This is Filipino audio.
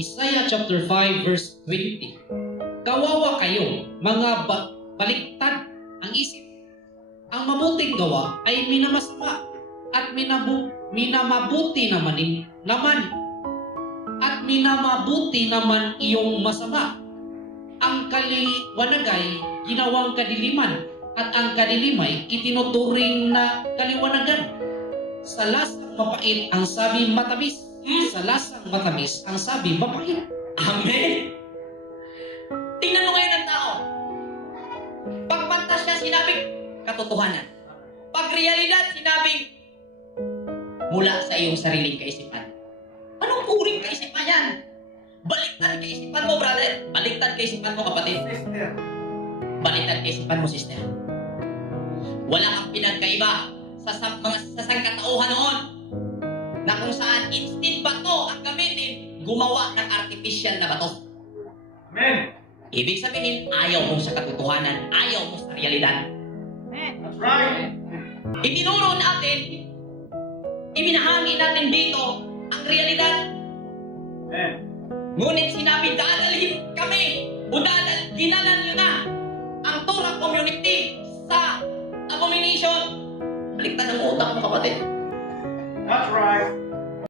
Isaiah chapter 5 verse 20. Kawawa kayo, mga baliktad ang isip. Ang mabuting gawa ay minamasama at minamabuti naman iyong masama. Ang kaliwanagay ginawang kadiliman at ang kadilimay itinuturing na kaliwanagan. Sa lasang mapait ang sabi matamis. Sa lasang matamis ang sabi mapait. Amen! Tingnan mo ngayon ang tao. Pag pantasya, sinabing katotohanan. Pag realidad, sinabing mula sa iyong sariling kaisipan. Anong uring kaisipan yan? Baliktad kaisipan mo, brother. Baliktad kaisipan mo, kapatid. Sister. Baliktad kaisipan mo, sister. Wala kang pinagkaiba sa mga sasangkatauhan noon na kung saan instant bato ang gamitin, gumawa ng artificial na bato. Amen. Ibig sabihin, ayaw mo sa katotohanan, ayaw mo sa realidad. That's right. Itinuro natin, ibinahagi natin dito ang realidad. Amen. Ngunit sinabi, dadalhin kami o dinalan nyo na ang Torah community sa abomination. Baliktad ang utak mo, kapatid. That's right.